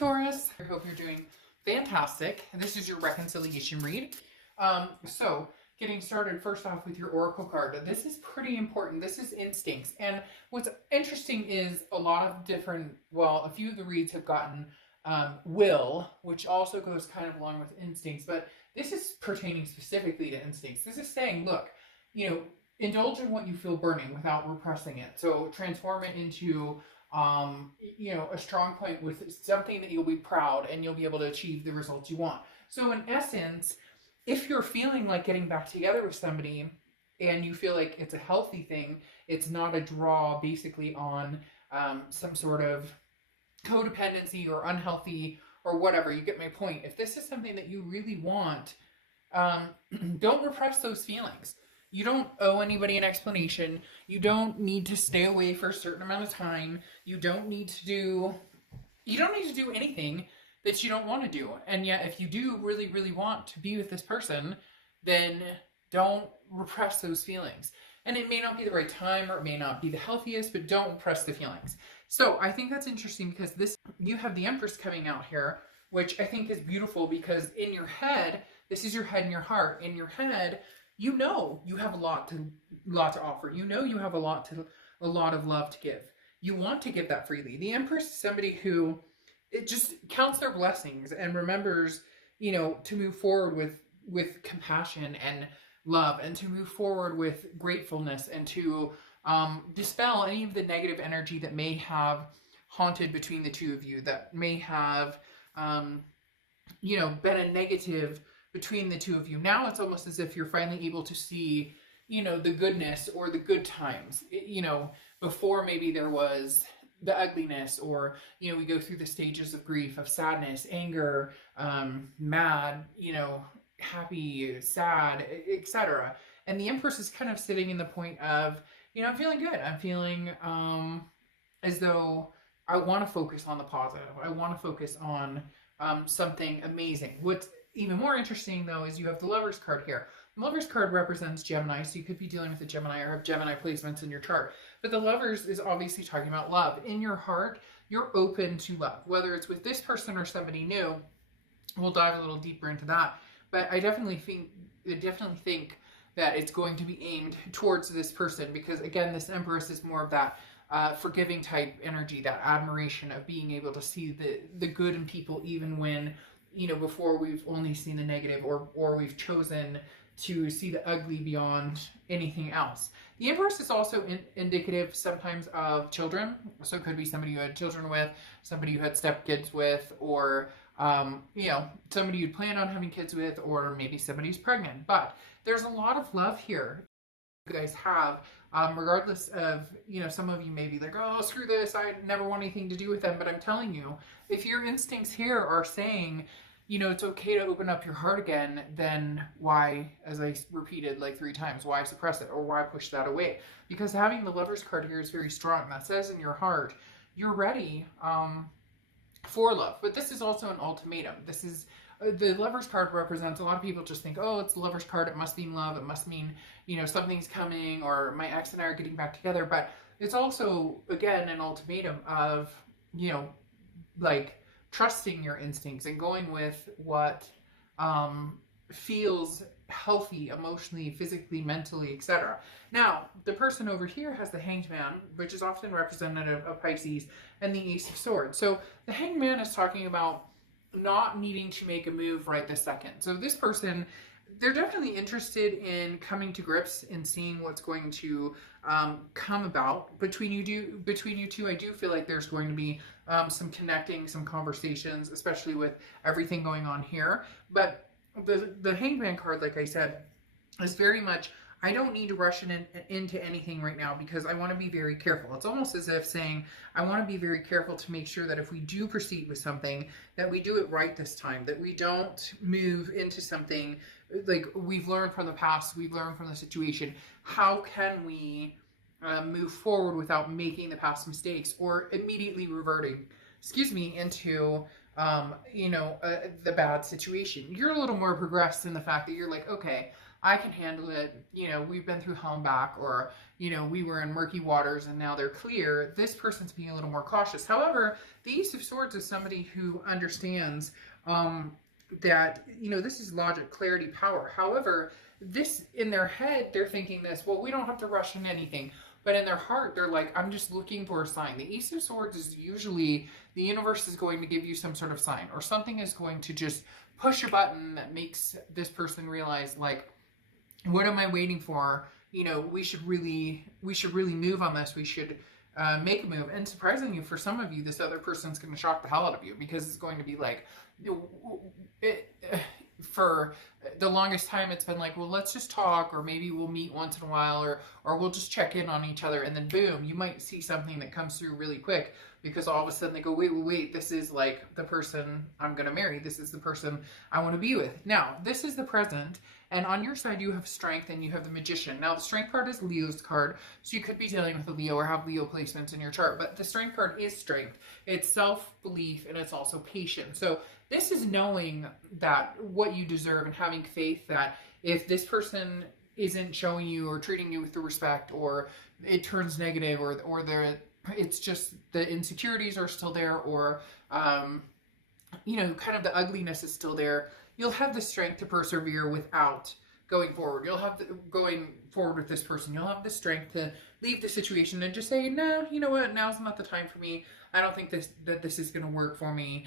Taurus, I hope you're doing fantastic. This is your reconciliation read. So getting started first off with your oracle card. This is pretty important. This is instincts. And what's interesting is a few of the reads have gotten will, which also goes kind of along with instincts, but this is pertaining specifically to instincts. This is saying, look, indulge in what you feel burning without repressing it. So transform it into a strong point with something that you'll be proud and you'll be able to achieve the results you want. So in essence, if you're feeling like getting back together with somebody and you feel like it's a healthy thing, it's not a draw basically on some sort of codependency or unhealthy or whatever, you get my point. If this is something that you really want, don't repress those feelings. You don't owe anybody an explanation. You don't need to stay away for a certain amount of time. You don't need to do anything that you don't want to do. And yet, if you do really, really want to be with this person, then don't repress those feelings. And it may not be the right time or it may not be the healthiest, but don't repress the feelings. So I think that's interesting because you have the Empress coming out here, which I think is beautiful because in your head, this is your head and your heart. In your head, you have a lot to offer. You have a lot of love to give. You want to give that freely. The Empress is somebody who it just counts their blessings and remembers, to move forward with compassion and love, and to move forward with gratefulness, and to dispel any of the negative energy that may have haunted between the two of you, that may have been a negative between the two of you. Now it's almost as if you're finally able to see, the goodness or the good times. Before maybe there was the ugliness, or, we go through the stages of grief, of sadness, anger, mad, happy, sad, etc. And the Empress is kind of sitting in the point of, I'm feeling good. I'm feeling as though I want to focus on the positive. I want to focus on something amazing. What's even more interesting, though, is you have the Lover's card here. The Lover's card represents Gemini, so you could be dealing with a Gemini or have Gemini placements in your chart. But the Lover's is obviously talking about love. In your heart, you're open to love, whether it's with this person or somebody new. We'll dive a little deeper into that. But I definitely think that it's going to be aimed towards this person because, again, this Empress is more of that forgiving type energy, that admiration of being able to see the good in people even when, before we've only seen the negative, or we've chosen to see the ugly beyond anything else. The Empress is also indicative sometimes of children. So it could be somebody you had children with, somebody you had stepkids with, or, somebody you'd plan on having kids with, or maybe somebody's pregnant. But there's a lot of love here you guys have, regardless of, some of you may be like, oh, screw this, I never want anything to do with them. But I'm telling you, if your instincts here are saying, it's okay to open up your heart again, then why, as I repeated like 3 times, why suppress it or why push that away? Because having the Lover's card here is very strong. That says in your heart, you're ready for love. But this is also an ultimatum. This is, the Lover's card represents, a lot of people just think, oh, it's the Lover's card, it must mean love, it must mean, something's coming, or my ex and I are getting back together. But it's also, again, an ultimatum of, trusting your instincts and going with what feels healthy emotionally, physically, mentally, etc. Now, the person over here has the Hanged Man, which is often representative of Pisces, and the Ace of Swords. So the Hanged Man is talking about not needing to make a move right this second. So this person, they're definitely interested in coming to grips and seeing what's going to come about between you two. I do feel like there's going to be some connecting, some conversations, especially with everything going on here. But the Hanged Man card, like I said, is very much, I don't need to rush into anything right now because I want to be very careful. It's almost as if saying, I want to be very careful to make sure that if we do proceed with something, that we do it right this time, that we don't move into something like we've learned from the past, we've learned from the situation. How can we move forward without making the past mistakes or immediately reverting, into the bad situation? You're a little more progressed in the fact that you're like, okay, I can handle it. You know, we've been through hell and back, or, you know, we were in murky waters and now they're clear. This person's being a little more cautious. However, the Ace of Swords is somebody who understands that, you know, this is logic, clarity, power. However, this, in their head, they're thinking this, well, we don't have to rush into anything. But in their heart, they're like, I'm just looking for a sign. The Ace of Swords is usually the universe is going to give you some sort of sign, or something is going to just push a button that makes this person realize, like, what am I waiting for? You know, we should really move on this. We should make a move. And surprisingly, for some of you, this other person's going to shock the hell out of you, because it's going to be like, for the longest time, it's been like, well, let's just talk, or maybe we'll meet once in a while, or we'll just check in on each other. And then boom, you might see something that comes through really quick, because all of a sudden they go, wait, this is like the person I'm going to marry. This is the person I want to be with. Now, this is the present. And on your side, you have strength and you have the Magician. Now, the strength card is Leo's card. So you could be dealing with a Leo or have Leo placements in your chart. But the strength card is strength. It's self-belief, and it's also patience. So this is knowing that what you deserve, and having faith that if this person isn't showing you or treating you with the respect, or it turns negative, or it's just the insecurities are still there, or you know, kind of the ugliness is still there, you'll have the strength to persevere without going forward. You'll have going forward with this person. You'll have the strength to leave the situation and just say, no, you know what? Now's not the time for me. I don't think that this is going to work for me.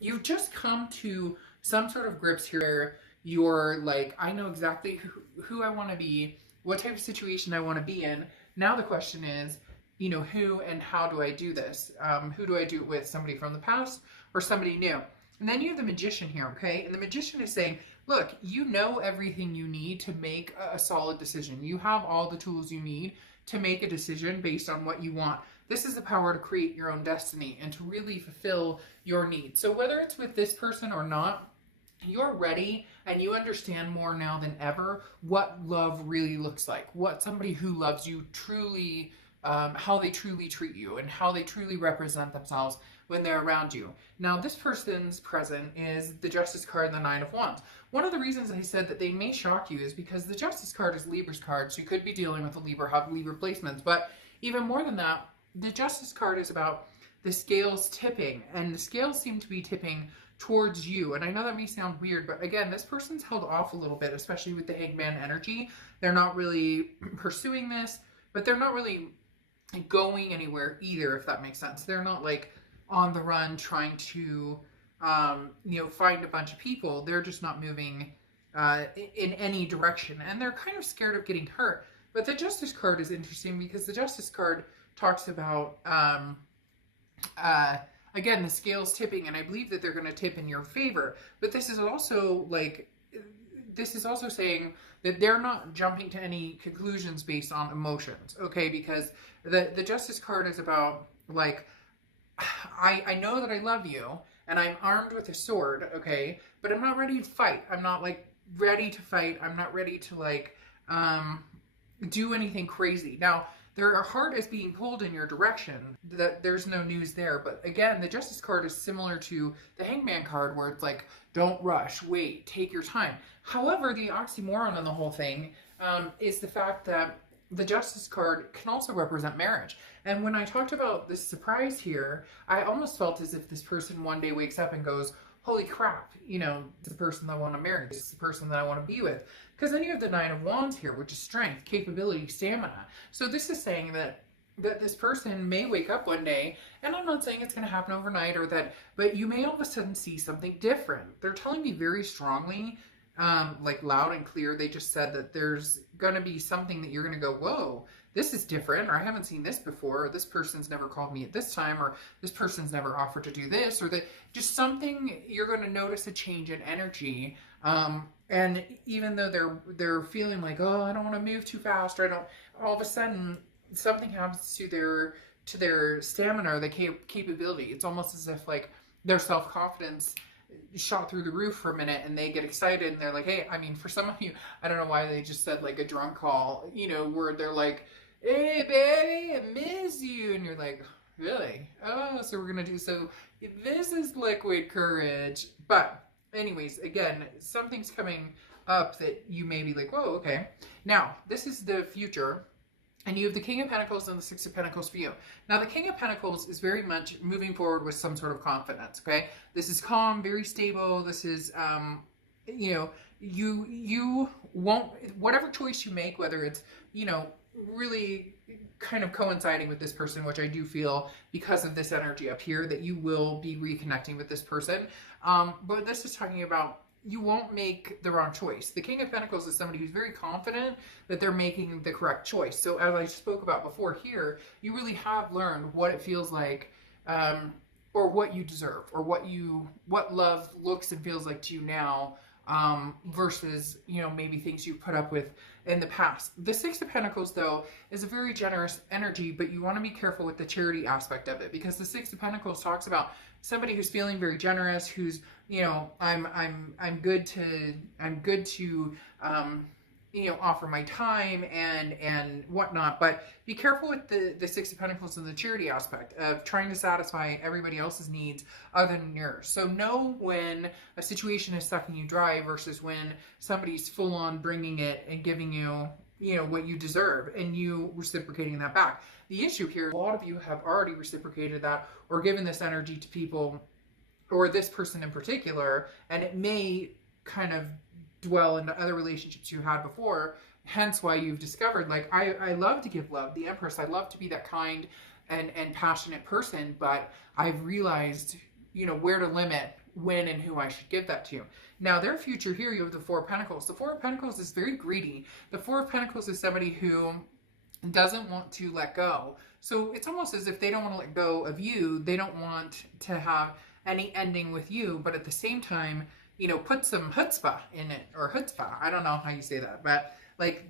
You've just come to some sort of grips here where you're like, I know exactly who I want to be, what type of situation I want to be in. Now the question is, you know, who and how do I do this? Who do I do it with? Somebody from the past or somebody new? And then you have the Magician here, okay? And the Magician is saying, look, you know everything you need to make a solid decision. You have all the tools you need to make a decision based on what you want. This is the power to create your own destiny and to really fulfill your needs. So whether it's with this person or not, you're ready, and you understand more now than ever what love really looks like, what somebody who loves you truly, how they truly treat you, and how they truly represent themselves when they're around you. Now, this person's present is the Justice card and the Nine of Wands. One of the reasons I said that they may shock you is because the Justice card is Libra's card, so you could be dealing with a Libra, have Libra placements. But even more than that, the Justice card is about the scales tipping, and the scales seem to be tipping towards you. And I know that may sound weird, but again, this person's held off a little bit, especially with the Hangman energy. They're not really pursuing this, but they're not really going anywhere either, if that makes sense. They're not like on the run trying to you know, find a bunch of people. They're just not moving in any direction, and they're kind of scared of getting hurt. But the Justice card is interesting because the Justice card talks about again, the scales tipping, and I believe that they're going to tip in your favor. But this is also like, this is also saying that they're not jumping to any conclusions based on emotions, okay? Because the Justice card is about, like, I know that I love you, and I'm armed with a sword, okay? But I'm not ready to fight. I'm not, like, ready to fight. I'm not ready to, like, do anything crazy. Now, their heart is being pulled in your direction. There's no news there. But again, the Justice card is similar to the Hangman card, where it's like, don't rush, wait, take your time. However, the oxymoron on the whole thing is the fact that the Justice card can also represent marriage. And when I talked about this surprise here, I almost felt as if this person one day wakes up and goes, holy crap, you know, this is the person that I want to marry. This is the person that I want to be with. Because then you have the Nine of Wands here, which is strength, capability, stamina. So this is saying that this person may wake up one day, and I'm not saying it's going to happen overnight or that, but you may all of a sudden see something different. They're telling me very strongly, like loud and clear, they just said that there's going to be something that you're going to go, whoa, this is different, or I haven't seen this before, or this person's never called me at this time, or this person's never offered to do this, or that just something, you're going to notice a change in energy. And even though they're feeling like, oh, I don't want to move too fast, or I don't, all of a sudden something happens to their stamina or the capability. It's almost as if like their self-confidence shot through the roof for a minute, and they get excited, and they're like, hey, I mean, for some of you, I don't know why they just said like a drunk call, you know, where they're like, hey baby, I miss you, and you're like, really? Oh, so we're gonna do, so this is liquid courage. But anyways, again, something's coming up that you may be like, whoa, okay. Now, this is the future. And you have the King of Pentacles and the Six of Pentacles for you. Now, the King of Pentacles is very much moving forward with some sort of confidence, okay? This is calm, very stable. This is, you know, you won't, whatever choice you make, whether it's, you know, really kind of coinciding with this person, which I do feel because of this energy up here, that you will be reconnecting with this person. But this is talking about you won't make the wrong choice. The King of Pentacles is somebody who's very confident that they're making the correct choice. So as I spoke about before here, you really have learned what it feels like, or what you deserve, or what love looks and feels like to you now, versus, you know, maybe things you've put up with in the past. The Six of Pentacles, though, is a very generous energy, but you want to be careful with the charity aspect of it, because the Six of Pentacles talks about somebody who's feeling very generous, who's, you know, I'm good to you know, offer my time and whatnot. But be careful with the Six of Pentacles and the charity aspect of trying to satisfy everybody else's needs other than yours. So know when a situation is sucking you dry versus when somebody's full on bringing it and giving you, you know, what you deserve, and you reciprocating that back. The issue here, a lot of you have already reciprocated that or given this energy to people, or this person in particular, and it may kind of dwell into other relationships you had before, hence why you've discovered, like, I love to give love, the Empress, I love to be that kind and passionate person, but I've realized, you know, where to limit when and who I should give that to. Now, their future here, you have the Four of Pentacles. The Four of Pentacles is very greedy. The Four of Pentacles is somebody who doesn't want to let go. So it's almost as if they don't want to let go of you. They don't want to have any ending with you, but at the same time, you know, put some chutzpah in it, or chutzpah. I don't know how you say that, but like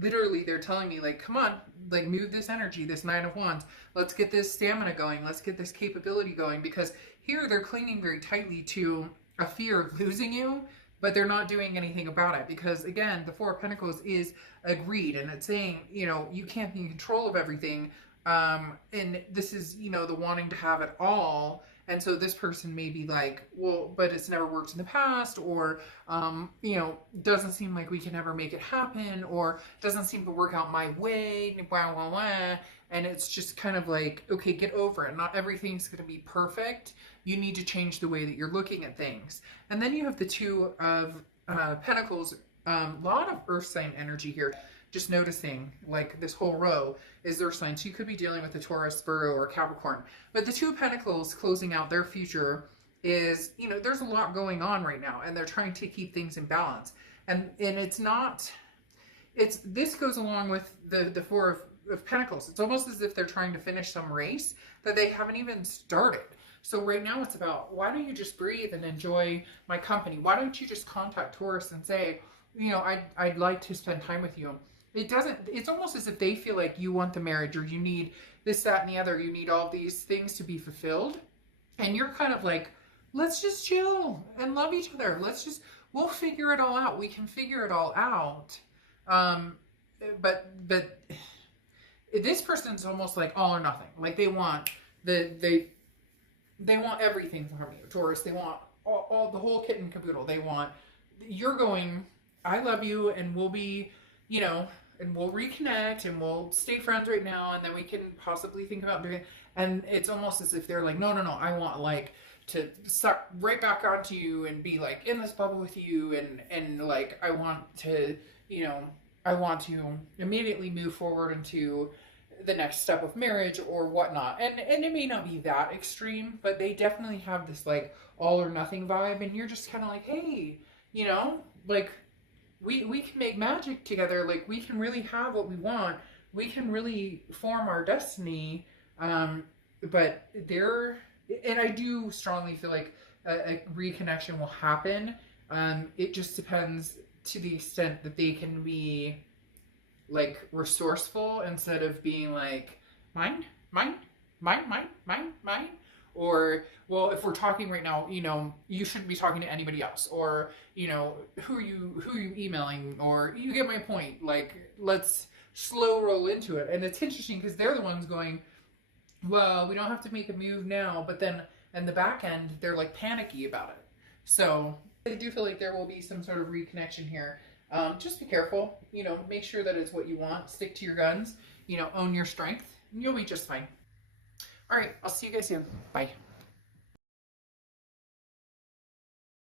literally they're telling me, like, come on, like, move this energy, this Nine of Wands. Let's get this stamina going. Let's get this capability going, because here they're clinging very tightly to a fear of losing you, but they're not doing anything about it, because again, the Four of Pentacles is a greed, and it's saying, you know, you can't be in control of everything. And this is, you know, the wanting to have it all. And so this person may be like, well, but it's never worked in the past, or, you know, doesn't seem like we can ever make it happen, or doesn't seem to work out my way, blah, blah, blah. And it's just kind of like, okay, get over it. Not everything's going to be perfect. You need to change the way that you're looking at things. And then you have the Two of Pentacles, a lot of earth sign energy here. Just noticing, like, this whole row is their sign. So you could be dealing with a Taurus, Virgo, or Capricorn. But the Two of Pentacles closing out their future is, you know, there's a lot going on right now, and they're trying to keep things in balance. And it's not, this goes along with the Four of Pentacles. It's almost as if they're trying to finish some race that they haven't even started. So right now it's about, why don't you just breathe and enjoy my company? Why don't you just contact Taurus and say, you know, I'd like to spend time with you. It's almost as if they feel like you want the marriage, or you need this, that, and the other. You need all these things to be fulfilled. And you're kind of like, let's just chill and love each other. We'll figure it all out. We can figure it all out. But this person's almost like all or nothing. Like they want they want everything from you, Taurus. They want all the whole kit and caboodle. They want, you're going, I love you, and we'll be, you know, and we'll reconnect, and we'll stay friends right now, and then we can possibly think about doing it. And it's almost as if they're like, no, I want, like, to suck right back onto you and be like in this bubble with you, and like, I want to, you know, I want to immediately move forward into the next step of marriage or whatnot. And it may not be that extreme, but they definitely have this like all or nothing vibe, and you're just kind of like, hey, you know, like, we can make magic together. Like, we can really have what we want. We can really form our destiny. But and I do strongly feel like a reconnection will happen. It just depends to the extent that they can be like resourceful instead of being like, mine. Or, well, if we're talking right now, you know, you shouldn't be talking to anybody else. Or, you know, who are you emailing? Or, you get my point. Like, let's slow roll into it. And it's interesting because they're the ones going, well, we don't have to make a move now. But then in the back end, they're like panicky about it. So I do feel like there will be some sort of reconnection here. Just be careful, you know, make sure that it's what you want. Stick to your guns, you know, own your strength, and you'll be just fine. All right, I'll see you guys soon. Bye.